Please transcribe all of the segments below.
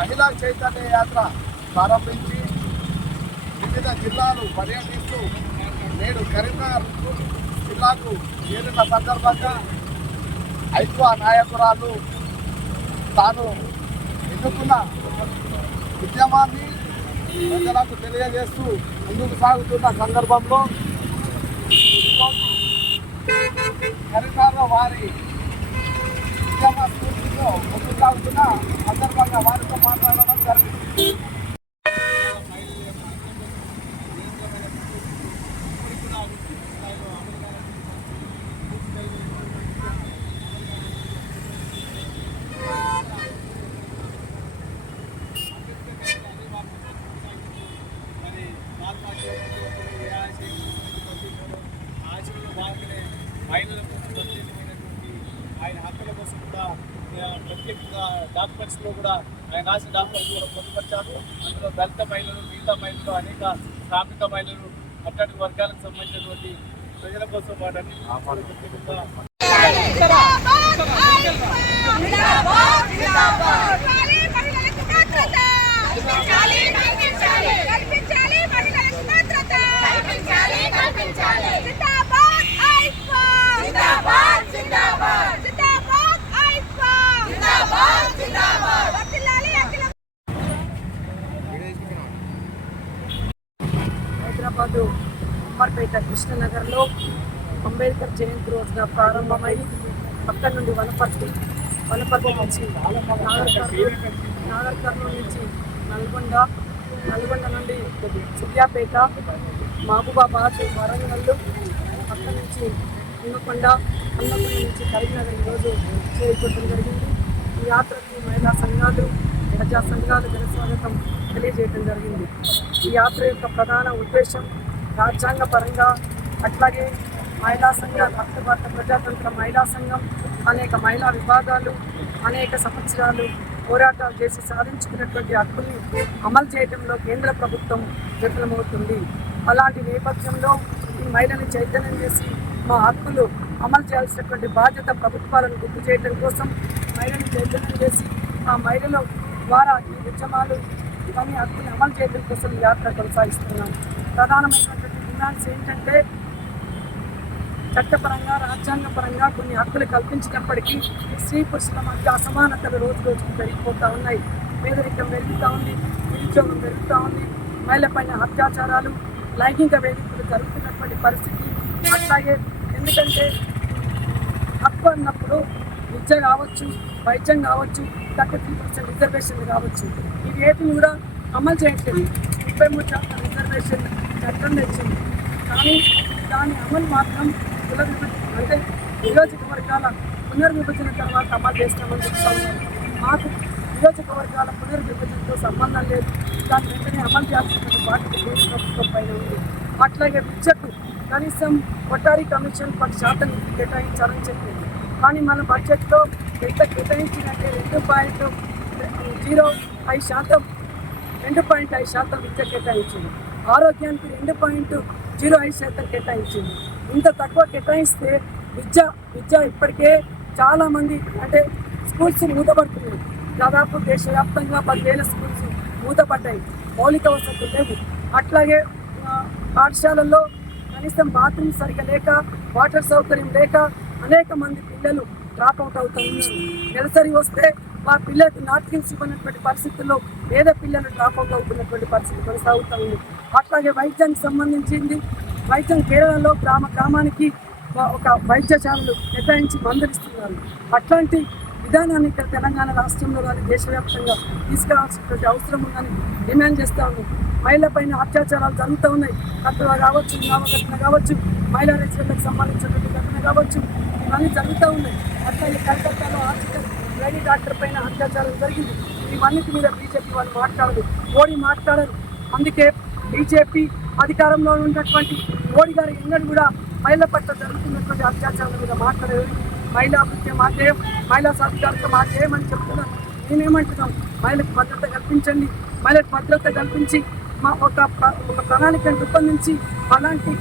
మహిళా చైతన్య యాత్ర ప్రారంభించి వివిధ జిల్లాలు పర్యటిస్తూ నేడు కరీంనగర్ జిల్లాకు చేరిన సందర్భంగా ఐక్వ నాయకురాలు తాను ఎన్నుకున్న ఉద్యమాన్ని ప్రజలకు తెలియజేస్తూ ముందుకు సాగుతున్న సందర్భంలో కరీంనగర్ వారి ఉద్యమ స్ఫూర్తితో ముందుకు సాగుతున్న సందర్భంగా వారితో మాట్లాడడం జరిగింది. ఆయన హక్కుల కోసం కూడా ప్రత్యేకంగా డాక్యుమెంట్స్లో కూడా ఆయన రాసిన డాక్యుమెంట్స్ కూడా పొందుపరిచారు. అందులో దళిత మహిళలు, మిగతా మహిళలు, అనేక శ్రామిక మహిళలు, అట్టడి వర్గాలకు సంబంధించినటువంటి ప్రజల కోసం వాటన్ని ప్రత్యేకంగా హైదరాబాదు ఉమ్మర్పేట కృష్ణనగర్లో అంబేద్కర్ జయంతి రోజున ప్రారంభమై పక్కన నుండి వనపర్తి నుంచి నాగర్ కర్నూలు నుంచి నల్గొండ నుండి సూర్యాపేట, మహబూబాబాద్, వరంగల్, అక్కడి నుంచి హన్మకొండ నుంచి కరీంనగర్ ఈరోజు చేరుకోవడం జరిగింది. ఈ యాత్రకి మహిళా సంఘాలు, ప్రజా సంఘాలు ఘనస్వాగతం తెలియజేయడం జరిగింది. ఈ యాత్ర యొక్క ప్రధాన ఉద్దేశం రాజ్యాంగ పరంగా, అట్లాగే మహిళా సంఘాలు, అఖిల భారత ప్రజాతంత్ర మహిళా సంఘం అనేక మహిళా విభాగాలు అనేక సంవత్సరాలు పోరాటాలు చేసి సాధించుకున్నటువంటి హక్కుల్ని అమలు చేయడంలో కేంద్ర ప్రభుత్వం విఫలమవుతుంది. అలాంటి నేపథ్యంలో ఈ మహిళని చైతన్యం చేసి మా హక్కులు అమలు చేయాల్సినటువంటి బాధ్యత ప్రభుత్వాలను గుర్తు చేయడం కోసం మహిళని చైతన్యం చేసి ఆ మహిళల ద్వారా ఈ ఉద్యమాలు ఇవన్నీ హక్కులు అమలు చేయడం కోసం ఈ యాత్ర కొనసాగిస్తున్నాం. ప్రధానమైనటువంటి డిమాండ్స్ ఏంటంటే చట్టపరంగా, రాజ్యాంగపరంగా కొన్ని హక్కులు కల్పించినప్పటికీ స్త్రీ పురుషుల మధ్య అసమానతలు రోజు రోజుకు పెరిగిపోతూ ఉన్నాయి. పేదరికం పెరుగుతూ ఉంది, నిరుద్యోగం పెరుగుతూ ఉంది, మహిళపైన అత్యాచారాలు, లైంగిక వేధింపులు జరుగుతున్నటువంటి పరిస్థితి. అట్లాగే ఎందుకంటే హక్కు అన్నప్పుడు విద్య కావచ్చు, వైద్యం కావచ్చు, 33% రిజర్వేషన్లు కావచ్చు, ఇవి ఏటిని కూడా అమలు చేయట్లేదు. 33% రిజర్వేషన్ చట్టం తెచ్చింది, కానీ దాని అమలు మాత్రం కుల విభజన అంటే నియోజకవర్గాల పునర్విభజన తర్వాత అమలు చేస్తామని చెప్తా ఉన్నారు. మాకు నియోజకవర్గాల పునర్విభజనతో సంబంధం లేదు, దాని వెంటనే అమలు చేయాల్సినటువంటి బాధ్యత కేంద్ర ప్రభుత్వం పైన ఉంది. అట్లాగే విద్యకు కనీసం కొట్టారి కమిషన్ 10% కేటాయించాలని చెప్పింది, కానీ మన బడ్జెట్లో ఎంత కేటాయించినట్టే 2.05% విద్య కేటాయించింది. ఆరోగ్యానికి 2.05% కేటాయించింది. ఇంత తక్కువ కేటాయిస్తే విద్య ఇప్పటికే చాలామంది అంటే స్కూల్స్ మూతపడుతున్నాయి. దాదాపు దేశవ్యాప్తంగా 10,000 స్కూల్స్ మూతపడ్డాయి, మౌలిక వసతులు లేవు. అట్లాగే పాఠశాలల్లో కనీసం బాత్రూమ్ సరిగ్గా లేక, వాటర్ సౌకర్యం లేక అనేక మంది పిల్లలు డ్రాప్ అవుట్ అవుతున్నారు. నెలసరి వస్తే మా పిల్లలకు నాట్కిన్స్ ఇవ్వనటువంటి పరిస్థితుల్లో పేద పిల్లలు డ్రాప్ అవుట్ అవుతున్నటువంటి పరిస్థితి కొనసాగుతూ ఉంది. అట్లాగే వైద్యానికి సంబంధించింది, వైద్యం కేరళలో గ్రామానికి ఒక వైద్యశాలలు కేటాయించి మందులు ఇస్తున్నారు. అట్లాంటి విధానాన్ని ఇక్కడ తెలంగాణ రాష్ట్రంలో కానీ దేశవ్యాప్తంగా తీసుకురావాల్సినటువంటి అవసరం ఉందని డిమాండ్ చేస్తూ ఉన్నాం. మహిళపైన అత్యాచారాలు జరుగుతూ ఉన్నాయి. కత్తుల కావచ్చు, నామఘటన కావచ్చు, మహిళా రేచులకు సంబంధించినటువంటి ఘటన కావచ్చు, ఇవన్నీ జరుగుతూ ఉన్నాయి. అట్లాగే కలకత్తాలో హాస్పిటల్ లేడీ డాక్టర్ పైన అత్యాచారం జరిగింది. ఇవన్నిటి మీద బీజేపీ వాళ్ళు మాట్లాడరు, మోడీ మాట్లాడరు. అందుకే బీజేపీ అధికారంలో ఉన్నటువంటి మోడీ గారు ఎన్నడూ కూడా మహిళల పట్ల జరుగుతున్నటువంటి అత్యాచారాల మీద మాట్లాడేది. మహిళా అభివృద్ధి మా ధ్యేయం, మహిళా సాధికారత మా ధ్యేయం అని చెప్తున్నాను. నేనేమంటున్నాం, మహిళలకు భద్రత కల్పించండి, మహిళలకు భద్రత కల్పించి మా ఒక ప్రణాళికను రూపొందించి అలాంటి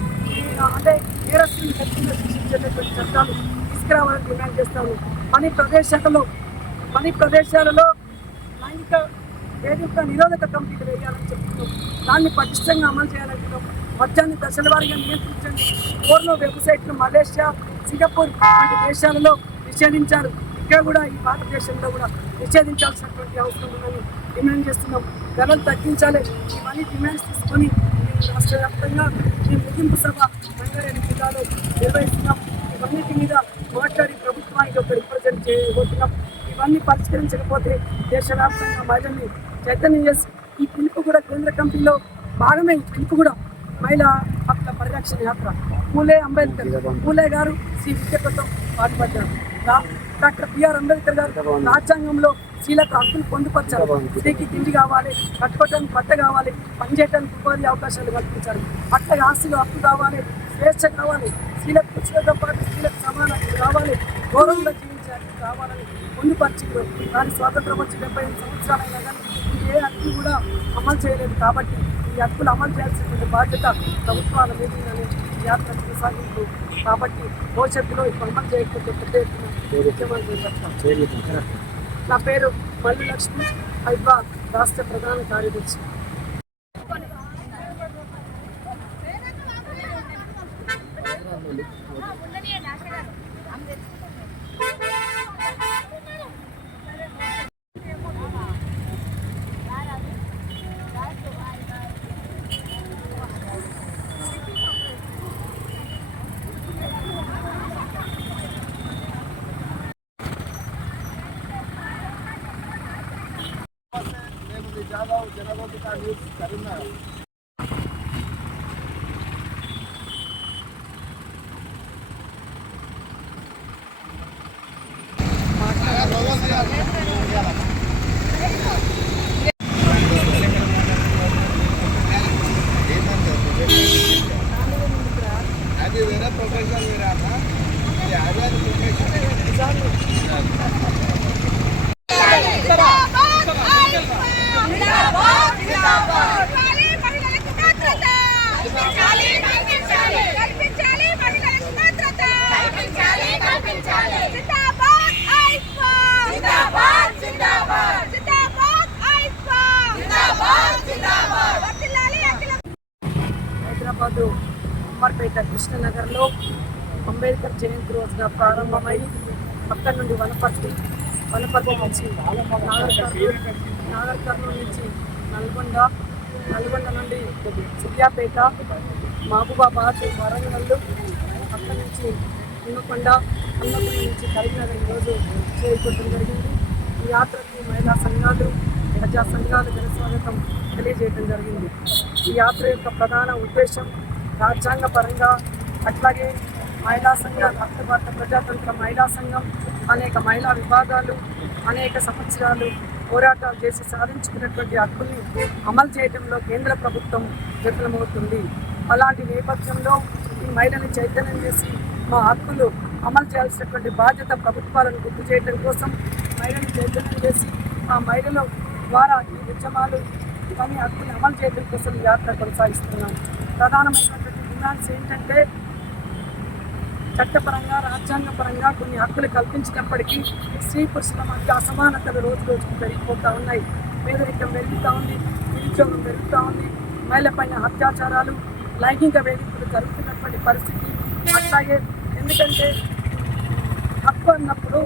అంటే నేరస్తులను ఖచ్చితంగా శిక్షించేటటువంటి చట్టాలు తీసుకురావాలని డిమాండ్ చేస్తాము. పని ప్రదేశాలలో లైంగిక వేదిక నిరోధక కమిటీలు వేయాలని చెప్తున్నాం. దాన్ని పటిష్టంగా అమలు చేయాలంటున్నాం. మద్యాన్ని దశల వారీగా నియంత్రించండి. పూర్వ వెబ్సైట్లు మలేషియా, సింగపూర్ వంటి దేశాలలో నిషేధించారు. ఇక్కడ కూడా ఈ భారతదేశంలో కూడా నిషేధించాల్సినటువంటి అవసరం ఉందని డిమాండ్ చేస్తున్నాం. ధరలు తగ్గించాలి. ఇవన్నీ డిమాండ్స్ తీసుకొని రాష్ట్ర వ్యాప్తంగా ఈ ముగింపు సభ రంగారెడ్డి జిల్లాలో నిర్వహిస్తున్నాం. ఇవన్నిటి మీద మాట్లాడి ప్రభుత్వానికి ఒక రిప్రజెంట్ చేయబోతున్నాం. ఇవన్నీ పరిష్కరించకపోతే దేశవ్యాప్తంగా మహిళల్ని చైతన్యం చేసి ఈ పిలుపు కూడా కేంద్ర కమిటీలో భాగమే. ఈ పిలుపు కూడా మహిళా హక్కుల పరిరక్షణ యాత్ర. పూలే గారు శ్రీ విద్యతో పాటుపడ్డారు. డాక్టర్ బిఆర్ అంబేద్కర్ గారు రాజ్యాంగంలో స్త్రీలకు హక్కులు పొందుపరిచారు. స్త్రీకి తిండి కావాలి, కట్టుకోవడానికి బట్ట కావాలి, పనిచేయడానికి ఉపాధి అవకాశాలు కల్పించారు. అట్లాగే ఆస్తిలో హక్కు కావాలి, స్వేచ్ఛ కావాలి, స్త్రీలకు పురుషులతో పాటు స్త్రీలకు సమానం కావాలి, గౌరవంగా జీవించే హక్కు కావాలని పొందుపరిచారు. దాని స్వాతంత్రం వచ్చి 75 సంవత్సరాలైనా కానీ ఏ హక్కు కూడా అమలు చేయలేదు. కాబట్టి ఈ హక్కులు అమలు చేయాల్సినటువంటి బాధ్యత ప్రభుత్వాల మీద ఉందని యాత్ర కొనసాగింపు. కాబట్టి భవిష్యత్తులో ఇప్పుడు అమలు చేయకపోతే పెద్ద ఎత్తున ముఖ్యమంత్రి చెప్తాం. నా పేరు మల్లి లక్ష్మి, హైదరాబాద్ రాష్ట్ర ప్రధాన కార్యదర్శి. जादव जनगोपिका न्यूज़ करीमनगर। అది వేరే ప్రొఫెషన్ వేరే అన్న, అది ప్రొఫెషన్ హైదరాబాదు ఉమ్మర్పేట కృష్ణనగర్లో అంబేద్కర్ జయంతి రోజున ప్రారంభమై అక్కడి నుండి వనపర్తి నుంచి నాగర్ కర్నూలు నుంచి నల్గొండ నుండి సూర్యాపేట, మహబూబాబాద్, వరంగల్, అక్కడి నుంచి హన్మకొండ నుంచి కరీంనగర్ ఈరోజు చేరుకోవడం జరిగింది. ఈ యాత్రకు మహిళా సంఘాలు, ప్రజా సంఘాలు ఘనస్వాగతం తెలియజేయడం జరిగింది. ఈ యాత్ర యొక్క ప్రధాన ఉద్దేశం రాజ్యాంగపరంగా, అట్లాగే మహిళా సంఘాలు, అఖిల భారత ప్రజాతంత్ర మహిళా సంఘం అనేక మహిళా విభాగాలు అనేక సంవత్సరాలు పోరాటాలు చేసి సాధించుకున్నటువంటి హక్కుల్ని అమలు చేయడంలో కేంద్ర ప్రభుత్వం విఫలమవుతుంది. అలాంటి నేపథ్యంలో ఈ మహిళని చైతన్యం చేసి మా హక్కులు అమలు చేయాల్సినటువంటి బాధ్యత ప్రభుత్వాలను గుర్తు చేయడం కోసం మహిళని చైతన్యం చేసి ఆ మహిళల ద్వారా ఈ ఉద్యమాలు ఇవన్నీ హక్కులు అమలు చేయడం కోసం ఈ యాత్ర కొనసాగిస్తున్నాం. ప్రధానమైనటువంటి డిమాండ్స్ ఏంటంటే చట్టపరంగా, రాజ్యాంగపరంగా కొన్ని హక్కులు కల్పించినప్పటికీ స్త్రీ పురుషుల మధ్య అసమానతలు రోజు రోజుకు పెరిగిపోతూ ఉన్నాయి. పేదరికం పెరుగుతూ ఉంది, నిరుద్యోగం పెరుగుతూ ఉంది, మహిళపైన అత్యాచారాలు, లైంగిక వేధింపులు జరుగుతున్నటువంటి పరిస్థితి. అట్లాగే ఎందుకంటే హక్కు అన్నప్పుడు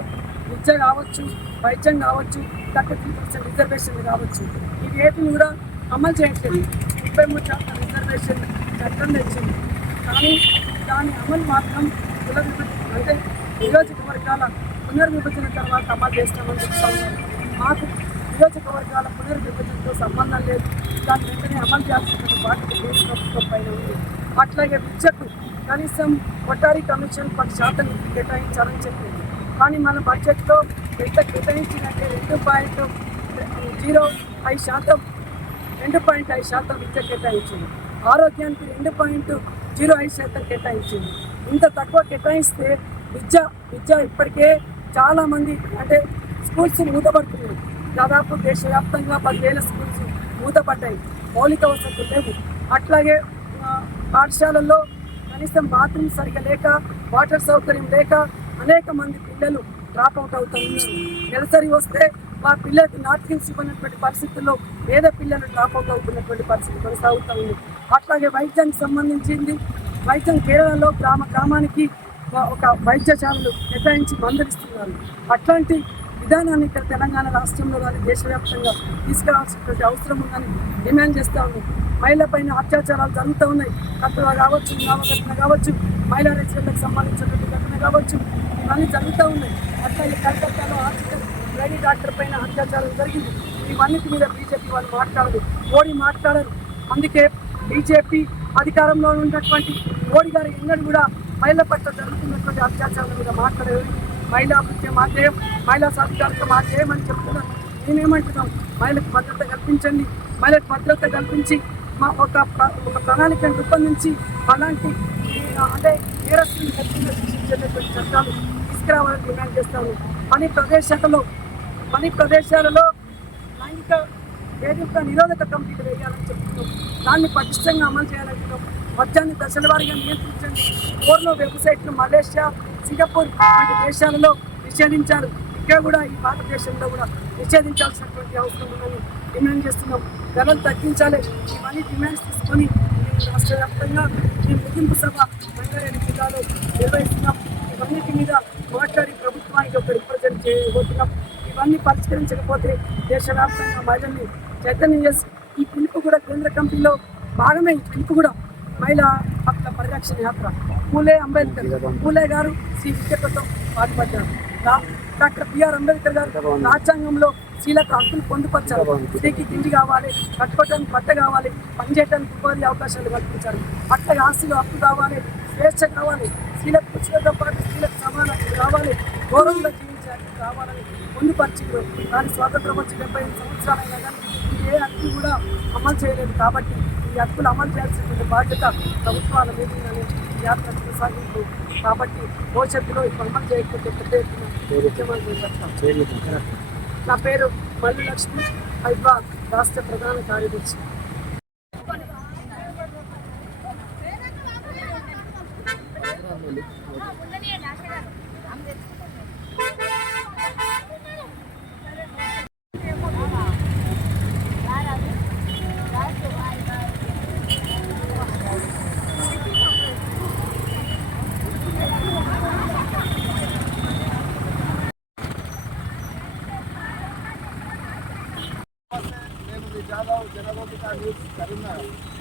విద్య కావచ్చు, వైద్యం కావచ్చు, 33% రిజర్వేషన్లు కావచ్చు, ఇవి ఏటిని కూడా అమలు చేయట్లేదు. 33% రిజర్వేషన్ చట్టం తెచ్చింది, కానీ దాని అమలు మాత్రం కుల విభజన అంటే నియోజకవర్గాల పునర్విభజన తర్వాత అమలు చేస్తామని చెప్తా ఉన్నారు. మాకు నియోజకవర్గాల పునర్విభజనతో సంబంధం లేదు. దాన్ని వెంటనే అమలు చేయాల్సిన బాధ్యత కేంద్ర ప్రభుత్వం పైన ఉంది. అట్లాగే విద్యకు కనీసం కొఠారి కమిషన్ 10% కేటాయించాలని చెప్పింది. కానీ మన బడ్జెట్లో ఎంత కేటాయించిందంటే 2.05% విద్య కేటాయించింది. ఆరోగ్యానికి 2.05% కేటాయించింది. ఇంత తక్కువ కేటాయిస్తే విద్య ఇప్పటికే చాలామంది అంటే స్కూల్స్ మూతపడుతున్నాయి. దాదాపు దేశవ్యాప్తంగా 10,000 స్కూల్స్ మూతపడ్డాయి. మౌలిక వసతులు లేవు. అట్లాగే పాఠశాలల్లో కనీసం బాత్రూమ్ సరిగా లేక, వాటర్ సౌకర్యం లేక అనేక మంది పిల్లలు డ్రాప్ అవుట్ అవుతూ ఉన్నారు. నెలసరి వస్తే మా పిల్లలకు నాట్కిన్స్ ఇవ్వనటువంటి పరిస్థితుల్లో పేద పిల్లలు డ్రాపౌట్ అవుతున్నటువంటి పరిస్థితి కొనసాగుతూ ఉంది. అట్లాగే వైద్యానికి సంబంధించింది వైద్యం కేరళలో గ్రామానికి ఒక వైద్యశాలలు కేటాయించి మందులు ఇస్తున్నారు. అట్లాంటి విధానాన్ని ఇక్కడ తెలంగాణ రాష్ట్రంలో కానీ దేశవ్యాప్తంగా తీసుకురావాల్సినటువంటి అవసరం ఉందని డిమాండ్ చేస్తూ ఉన్నాం. మహిళపైన అత్యాచారాలు జరుగుతూ ఉన్నాయి. కత్తుల కావచ్చు, నామఘటన కావచ్చు, మహిళా రేచులకు సంబంధించినటువంటి ఘటన కావచ్చు, ఇవన్నీ జరుగుతూ ఉన్నాయి. అట్లాగే కలకత్తాలో హాస్పిటల్ లేడీ డాక్టర్ పైన అత్యాచారం జరిగింది. ఇవన్నిటి మీద బీజేపీ వాళ్ళు మాట్లాడరు, మోడీ మాట్లాడరు. అందుకే బీజేపీ అధికారంలో ఉన్నటువంటి మోడీ గారు ఎన్నడూ కూడా మహిళల పట్ల జరుగుతున్నటువంటి అత్యాచారాల మీద మాట్లాడేది. మహిళా అభివృద్ధి మాధ్యేయం, మహిళా సాధికారిక మాధ్యేయం అని చెప్తున్నాం. మేమేమంటున్నాం, మహిళలకు భద్రత కల్పించండి, మహిళలకు భద్రత కల్పించి ఒక ప్రణాళికను రూపొందించి అలాంటి అంటే నేరస్తులను ఖచ్చితంగా శిక్షించేటటువంటి చట్టాలు తీసుకురావాలని డిమాండ్ చేస్తాము. పని ప్రదేశాలలో లైంగిక వేదిక నిరోధక కమిటీలు వేయాలని చెప్తున్నాం. దాన్ని పటిష్టంగా అమలు చేయాలంటున్నాం. మద్యాన్ని దశల వారీగా నియంత్రించండి. పోర్నో వెబ్సైట్లు మలేషియా, సింగపూర్ వంటి దేశాలలో నిషేధించారు. ఇక్కడ కూడా ఈ భారతదేశంలో కూడా నిషేధించాల్సినటువంటి అవసరం ఉందని డిమాండ్ చేస్తున్నాం. ధరలు తగ్గించాలి. ఇవన్నీ డిమాండ్స్ తీసుకొని రాష్ట్ర వ్యాప్తంగా ఈ ముగింపు సభ రంగారెడ్డి జిల్లాలో నిర్వహిస్తున్నాం. ఇవన్నిటి మీద మాట్లాడి ప్రభుత్వానికి ఒక రిప్రజెంట్ చేయబోతున్నాం. ఇవన్నీ పరిష్కరించకపోతే దేశవ్యాప్తంగా మహిళల్ని చైతన్యం చేసి ఈ పిలుపు కూడా కేంద్ర కమిటీలో భాగమే. ఈ పిలుపు కూడా మహిళా హక్కుల పరిరక్షణ యాత్ర. పూలే గారు శ్రీ విద్యతో పాటుపడ్డారు. డాక్టర్ బిఆర్ అంబేద్కర్ గారు రాజ్యాంగంలో స్త్రీలకు హక్కులు పొందుపరిచారు. స్త్రీకి తిండి కావాలి, కట్టుకోవడానికి బట్ట కావాలి, పనిచేయడానికి ఉపాధి అవకాశాలు కల్పించారు. అట్లా ఆస్తిలో హక్కు కావాలి, స్వేచ్ఛ కావాలి, స్త్రీలకు పురుషులతో పాటు స్త్రీలకు సమానం కావాలి, గౌరవంగా జీవించే హక్కు కావాలని పొందుపరిచారు. కానీ స్వాతంత్రం వచ్చి 75 సంవత్సరాలైనా కానీ ఏ హక్కు కూడా అమలు చేయలేదు. కాబట్టి ఈ హక్కులు అమలు చేయాల్సినటువంటి బాధ్యత ప్రభుత్వాల మీద యాత్ర కొనసాగింపు. కాబట్టి భవిష్యత్తులో ఇప్పుడు అమలు చేయకపోతే పెద్ద ఎత్తున ఉద్యమాలు చేపడతాం. నా పేరు మల్లి లక్ష్మి, హైదరాబాద్ రాష్ట్ర ప్రధాన కార్యదర్శి. నేను మీ జాదవ్ జనగోపిక న్యూస్ కరీంనగర్.